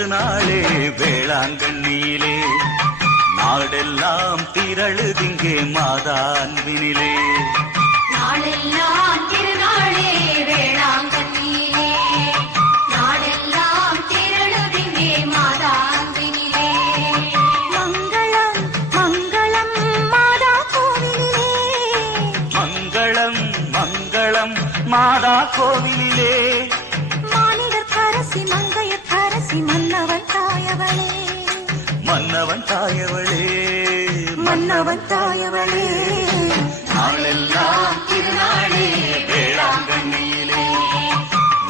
திருநாளே வேளாங்கண்ணியிலே நாடெல்லாம் திரளுதிங்கே மாதா அன்பினிலே. நாடெல்லாம் திருநாளே வேளாங்கண்ணியிலே நாடெல்லாம் திரளுதிங்கே மாதா அன்பினிலே. மங்களம் மங்களம் மாதா கோவிலிலே, மங்களம் மங்களம் மாதா கோவிலிலே. மானிடர் கரசி மங்கையர் கரசி மன்னவன் தாயவளே, மன்னவன் தாயவளே மன்னவன் தாயவளே. நாளெல்லாம் திருநாளே வேளாங்கண்ணியிலே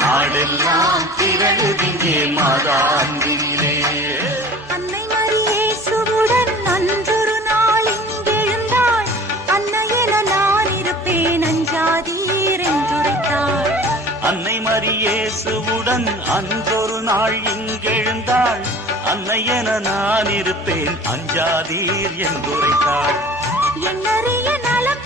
நாடெல்லாம் திரளுதிங்கே மாதா அன்பினிலே. அன்னை மரியேசுவுடன் அன்றொரு நாள் இங்கெழுந்தாள், அன்னையென நான் இருப்பேன் அஞ்சாதீர் என்றுரைத்தாள். அன்னை மரியேசுவுடன் அன்றொரு நாள் இங்கெழுந்தாள், அன்னையென நான் இருப்பேன் அஞ்சாதீர் என்றுரைத்தாள். என்னறிய நலம்